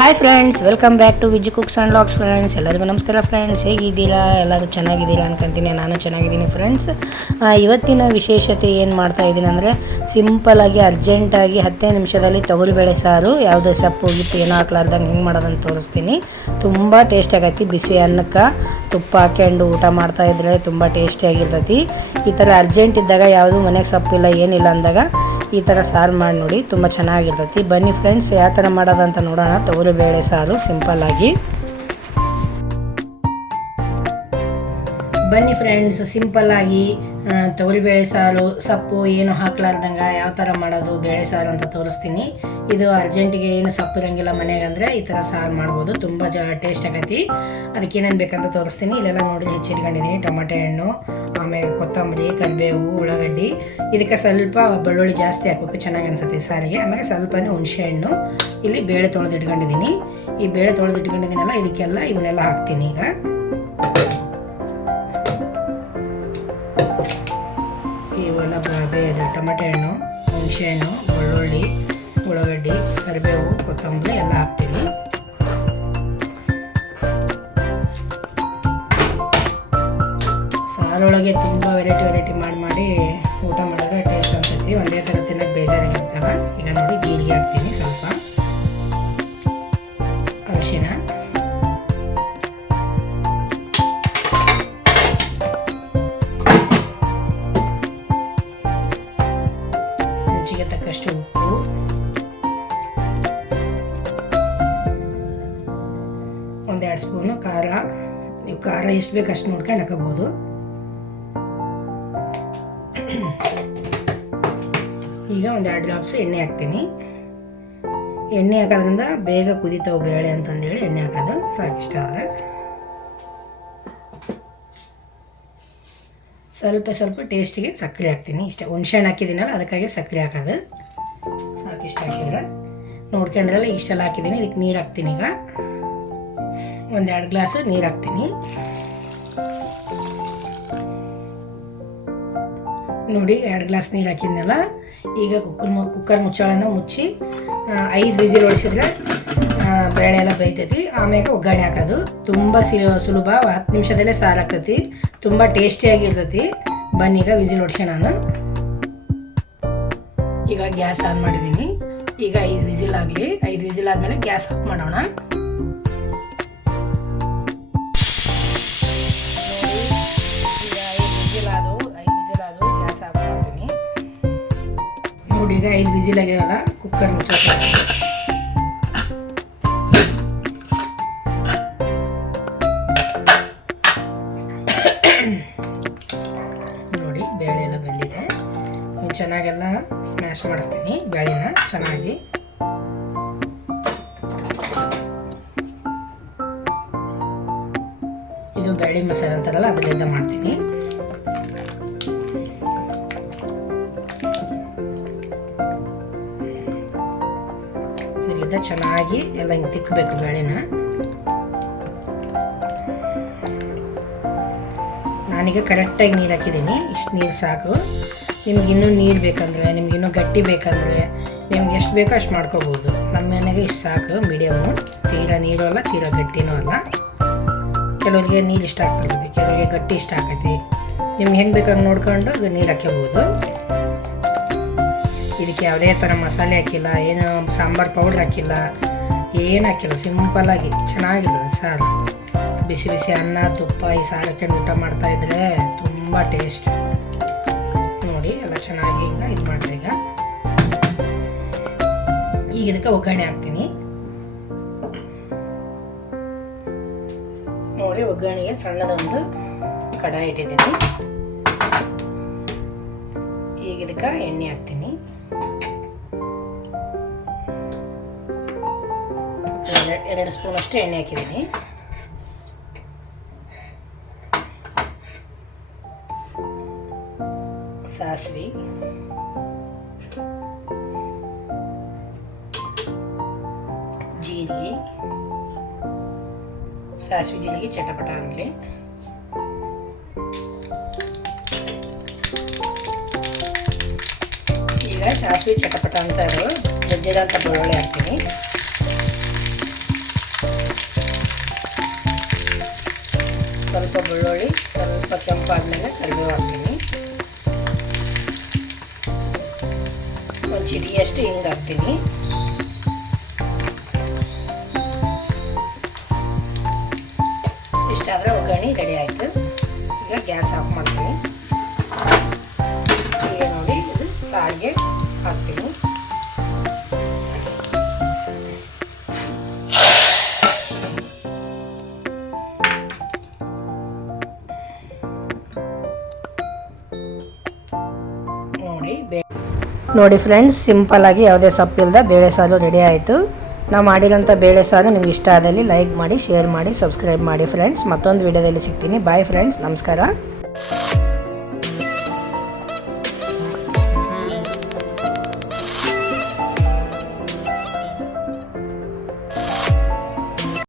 Hi friends, welcome back to viz cooks and logs. Friends ಎಲ್ಲರಿಗೂ ನಮಸ್ಕಾರ friends. ಹೇಗಿದ್ದೀರಾ? ಎಲ್ಲರೂ ಚೆನ್ನಾಗಿದ್ದೀರಾ ಅನ್ಕೊಂತೀನಿ. ನಾನು ಚೆನ್ನಾಗಿದ್ದೀನಿ ಫ್ರೆಂಡ್ಸ್. ಇವತ್ತಿನ ವಿಶೇಷತೆ ಏನು ಮಾಡ್ತಾ ಇದ್ದೀನಿ ಅಂದರೆ, ಸಿಂಪಲಾಗಿ ಅರ್ಜೆಂಟಾಗಿ 10 ನಿಮಿಷದಲ್ಲಿ ತೊಗರಿಬೇಳೆ ಸಾರು, ಯಾವುದೇ ಸೊಪ್ಪು ಹೋಗಿತ್ತು ಏನೋ ಹಾಕ್ಲಾರ್ದಂಗೆ ಹೆಂಗೆ ಮಾಡೋದಂತ ತೋರಿಸ್ತೀನಿ. ತುಂಬ ಟೇಸ್ಟ್ ಆಗೈತಿ. ಬಿಸಿ ಅನ್ನಕ್ಕೆ ತುಪ್ಪ ಹಾಕ್ಕೊಂಡು ಊಟ ಮಾಡ್ತಾಯಿದ್ರೆ ತುಂಬ ಟೇಸ್ಟಿಯಾಗಿರ್ತೈತಿ. ಈ ಥರ ಅರ್ಜೆಂಟ್ ಇದ್ದಾಗ ಯಾವುದು ಮನೆಗೆ ಸೊಪ್ಪಿಲ್ಲ ಏನಿಲ್ಲ ಅಂದಾಗ ಈ ಥರ ಸಾರು ಮಾಡಿ ನೋಡಿ, ತುಂಬ ಚೆನ್ನಾಗಿರ್ತೈತಿ. ಬನ್ನಿ ಫ್ರೆಂಡ್ಸ್, ಯಾವ ಥರ ಮಾಡೋದಂತ ನೋಡೋಣ. ತೊಗರಿಬೇಳೆ ಸಾರು ಸಿಂಪಲ್ಲಾಗಿ. ಬನ್ನಿ ಫ್ರೆಂಡ್ಸ್, ಸಿಂಪಲ್ಲಾಗಿ ತೊಗರಿಬೇಳೆ ಸಾರು, ಸೊಪ್ಪು ಏನು ಹಾಕ್ಲಾರ್ದಂಗೆ ಯಾವ ಥರ ಮಾಡೋದು ಬೇಳೆ ಸಾರು ಅಂತ ತೋರಿಸ್ತೀನಿ. ಇದು ಅರ್ಜೆಂಟಿಗೆ ಏನು ಸೊಪ್ಪು ಇರೋಂಗಿಲ್ಲ ಮನೆಗೆ ಅಂದರೆ ಈ ಥರ ಸಾರು ಮಾಡ್ಬೋದು. ತುಂಬ ಟೇಸ್ಟ್ ಆಗೈತಿ. ಅದಕ್ಕೆ ಏನೇನು ಬೇಕಂತ ತೋರಿಸ್ತೀನಿ. ಇಲ್ಲೆಲ್ಲ ನೋಡಿ ಹೆಚ್ಚಿಟ್ಕೊಂಡಿದ್ದೀನಿ. ಟೊಮೆಟೊ ಹಣ್ಣು, ಆಮೇಲೆ ಕೊತ್ತಂಬರಿ, ಕರಿಬೇವು, ಉಳ್ಳಾಗಡ್ಡಿ. ಇದಕ್ಕೆ ಸ್ವಲ್ಪ ಬೆಳ್ಳುಳ್ಳಿ ಜಾಸ್ತಿ ಹಾಕಬೇಕು, ಚೆನ್ನಾಗಿ ಅನ್ಸುತ್ತೆ ಸಾರಿಗೆ. ಆಮೇಲೆ ಸ್ವಲ್ಪನೇ ಹುಣಸೆ ಹಣ್ಣು. ಇಲ್ಲಿ ಬೇಳೆ ತೊಳೆದಿಟ್ಕೊಂಡಿದ್ದೀನಿ. ಈ ಬೇಳೆ ತೊಳೆದಿಟ್ಕೊಂಡಿದ್ದೀನಲ್ಲ, ಇದಕ್ಕೆಲ್ಲ ಇವನ್ನೆಲ್ಲ ಹಾಕ್ತೀನಿ. ಈಗ ಇವೆಲ್ಲ ಬೇಯಿದೆ ಟೊಮೆಟೊ ಹಣ್ಣು, ಹುಣಸೆ ಹಣ್ಣು, ಬೆಳ್ಳುಳ್ಳಿ, ಉಳ್ಳಾಗಡ್ಡಿ, ಕರಿಬೇವು, ಕೊತ್ತಂಬರಿ ಎಲ್ಲ ಹಾಕ್ತೀನಿ. ಸಾರೊಳಗೆ ತುಂಬ ವೆರೈಟಿ ಮಾಡಿ ಊಟ ಮಾಡಿದ್ರೆ ಟೇಸ್ಟ್ ಅನ್ಸುತ್ತೆ. ಒಂದೇ ಥರ ತಿನ್ನೋಕ್ಕೆ ಬೇಜಾರಾಗಿರ್ತಲ್ಲ. ಈಗ ನೋಡಿ ಜೀರಿಗೆ ಹಾಕ್ತೀನಿ, ಸ್ವಲ್ಪ ಅರಿಶಿನ, ರುಚಿಗೆ ತಕ್ಕಷ್ಟು ಉಪ್ಪು, ಒಂದೆರಡು ಸ್ಪೂನು ಖಾರ. ನೀವು ಖಾರ ಎಷ್ಟು ಬೇಕು ಅಷ್ಟು ನೋಡ್ಕೊಂಡು ಹಾಕೋಬೋದು. ಈಗ ಒಂದೆರಡು ಡ್ರಾಪ್ಸ್ ಎಣ್ಣೆ ಹಾಕ್ತೀನಿ. ಎಣ್ಣೆ ಹಾಕೋದ್ರಿಂದ ಬೇಗ ಕುದಿತಾವೆ ಬೇಳೆ ಅಂತಂದೇಳಿ ಎಣ್ಣೆ ಹಾಕೋದು ಸಾಕಿಷ್ಟ. ಆದರೆ ಸ್ವಲ್ಪ ಟೇಸ್ಟಿಗೆ ಸಕ್ಕರೆ ಹಾಕ್ತೀನಿ. ಇಷ್ಟ ಹುಣಸೆ ಹಣ್ಣು ಹಾಕಿದ್ದೀನಲ್ಲ, ಅದಕ್ಕಾಗಿ ಸಕ್ಕರೆ ಹಾಕೋದು ಸಾಕಿಷ್ಟ. ಹಾಕಿದ್ರೆ ನೋಡ್ಕೊಂಡ್ರಲ್ಲ ಇಷ್ಟೆಲ್ಲ ಹಾಕಿದ್ದೀನಿ. ಇದಕ್ಕೆ ನೀರು ಹಾಕ್ತೀನಿ. ಈಗ ಒಂದೆರಡು ಗ್ಲಾಸು ನೀರು ಹಾಕ್ತೀನಿ. ನೋಡಿ 2 ಗ್ಲಾಸ್ ನೀರು ಹಾಕಿದ್ನಲ್ಲ. ಈಗ ಕುಕ್ಕರ್ ಮುಚ್ಚಾಳನ ಮುಚ್ಚಿ 5 ವಿಸಿಲ್ ಹೊಡಿಸಿದ್ರೆ ಬೇಳೆ ಎಲ್ಲ ಬೇಯ್ತೈತಿ. ಆಮ್ಯಾಗ ಒಗ್ಗರಣೆ ಹಾಕೋದು ತುಂಬ ಸುಲಭ. 10 ನಿಮಿಷದಲ್ಲೇ ಸಾರು ಆಗ್ತೈತಿ. ತುಂಬ ಟೇಸ್ಟಿಯಾಗಿರ್ತೈತಿ. ಬನ್ನಿ ಈಗ ವಿಸಿಲ್ ಹೊಡಿಸಿ. ನಾನು ಈಗ ಗ್ಯಾಸ್ ಆನ್ ಮಾಡಿದ್ದೀನಿ. ಈಗ 5 ವಿಸಿಲ್ ಆಗಲಿ. 5 ವಿಸಿಲ್ ಆದಮೇಲೆ ಗ್ಯಾಸ್ ಆಫ್ ಮಾಡೋಣ. ನೋಡಿ ಈಗ 5 ವಿಸಿಲ್ ಆಗಿರಲ್ಲ. ಕುಕ್ಕರ್ ಮುಚ್ಚೋದು ನೋಡಿ, ಬೇಳೆ ಎಲ್ಲ ಬಂದಿದೆ. ಚೆನ್ನಾಗೆಲ್ಲ ಸ್ಮ್ಯಾಶ್ ಮಾಡಿಸ್ತೀನಿ ಬೇಳೆನ ಚೆನ್ನಾಗಿ. ಇದು ಬೇಳೆ ಮಸಾಲೆ ಅಂತಾರಲ್ಲ, ಅದರಿಂದ ಮಾಡ್ತೀನಿ. ಚೆನ್ನಾಗಿ ಎಲ್ಲ ಹಿಂಗೆ ತಿಕ್ಕಬೇಕು ಬೇಳೆನ. ನಾನೀಗ ಕರೆಕ್ಟಾಗಿ ನೀರು ಹಾಕಿದ್ದೀನಿ. ಇಷ್ಟು ನೀರು ಸಾಕು. ನಿಮ್ಗಿನ್ನೂ ನೀರು ಬೇಕಂದರೆ, ನಿಮ್ಗಿನ್ನೂ ಗಟ್ಟಿ ಬೇಕಂದರೆ, ನಿಮ್ಗೆ ಎಷ್ಟು ಬೇಕೋ ಅಷ್ಟು ಮಾಡ್ಕೋಬೋದು. ನಮ್ಮ ಮನೆಗೆ ಇಷ್ಟು ಸಾಕು, ಮೀಡಿಯಮ್ಮು. ತೀರಾ ನೀರು ಅಲ್ಲ, ತೀರಾ ಗಟ್ಟಿನೂ ಅಲ್ಲ. ಕೆಲವರಿಗೆ ನೀರು ಇಷ್ಟ ಆಗ್ಬಿಡ್ತೈತಿ, ಕೆಲವರಿಗೆ ಗಟ್ಟಿ ಇಷ್ಟ ಆಗೈತಿ. ನಿಮ್ಗೆ ಹೆಂಗೆ ಬೇಕಾಗಿ ನೋಡ್ಕೊಂಡು ನೀರು ಹಾಕ್ಕೋಬೋದು. ಇದಕ್ಕೆ ಯಾವುದೇ ಥರ ಮಸಾಲೆ ಹಾಕಿಲ್ಲ, ಏನು ಸಾಂಬಾರು ಪೌಡ್ರ್ ಹಾಕಿಲ್ಲ, ಏನು ಹಾಕಿಲ್ಲ. ಸಿಂಪಲ್ಲಾಗಿ ಚೆನ್ನಾಗಿರ್ತದೆ ಸಾರು. ಬಿಸಿ ಬಿಸಿ ಅನ್ನ, ತುಪ್ಪ ಈ ಸಾರು ಹಾಕೊಂಡು ಊಟ ಮಾಡ್ತಾಯಿದ್ರೆ ತುಂಬ ಟೇಸ್ಟ್. ನೋಡಿ ಎಲ್ಲ ಚೆನ್ನಾಗಿ ಈಗ ಇದು ಮಾಡಿದೆ. ಈಗ ಇದಕ್ಕೆ ಒಗ್ಗರಣೆ ಹಾಕ್ತೀನಿ. ನೋಡಿ ಒಗ್ಗರಣೆಗೆ ಸಣ್ಣದೊಂದು ಕಡಾಯಿ ಇಟ್ಟಿದ್ದೀನಿ. ಈಗ ಇದಕ್ಕೆ ಎಣ್ಣೆ ಹಾಕ್ತೀನಿ. 2 ಸ್ಪೂನ್ ಅಷ್ಟು ಎಣ್ಣೆ ಹಾಕಿದ್ದೀನಿ. ಸಾಸಿವೆ, ಜೀರಿಗೆ, ಚಟಪಟ ಆಗಲಿ. ಈಗ ಸಾಸಿವೆ ಚಟಪಟ ಅಂತ ಜಜ್ಜಿದಂಥ ಬೆಳ್ಳುಳ್ಳಿ ಹಾಕ್ತೀನಿ. ಸ್ವಲ್ಪ ಬೆಳ್ಳುಳ್ಳಿ, ಸ್ವಲ್ಪ ಕೆಂಪಾದ್ಮೇಲೆ ಕರಿಬೇವು ಹಾಕ್ತೀನಿ. ಒಂದು ಚಿಟಿಗೆಯಷ್ಟು ಹಿಂಗೆ ಹಾಕ್ತೀನಿ. ಇಷ್ಟಾದರೆ ಒಗ್ಗರಣೆ ರೆಡಿ ಆಯಿತು. ಈಗ ಗ್ಯಾಸ್ ಆಫ್ ಮಾಡ್ತೀನಿ. ಈಗ ನೋಡಿ ಇದು ಸಾರಿಗೆ ಹಾಕ್ತೀನಿ. ನೋಡಿ ಫ್ರೆಂಡ್ಸ್, ಸಿಂಪಲ್ಲಾಗಿ ಯಾವುದೇ ಸೊಪ್ಪಿಲ್ಲದ ಬೇಳೆ ಸಾರು ರೆಡಿ ಆಯಿತು. ನಾವು ಮಾಡಿರೋಂಥ ಬೇಳೆ ಸಾರು ನಿಮ್ಗೆ ಇಷ್ಟ ಆದಲ್ಲಿ ಲೈಕ್ ಮಾಡಿ, ಶೇರ್ ಮಾಡಿ, ಸಬ್ಸ್ಕ್ರೈಬ್ ಮಾಡಿ ಫ್ರೆಂಡ್ಸ್. ಮತ್ತೊಂದು ವಿಡಿಯೋದಲ್ಲಿ ಸಿಗ್ತೀನಿ. ಬಾಯ್ ಫ್ರೆಂಡ್ಸ್, ನಮಸ್ಕಾರ.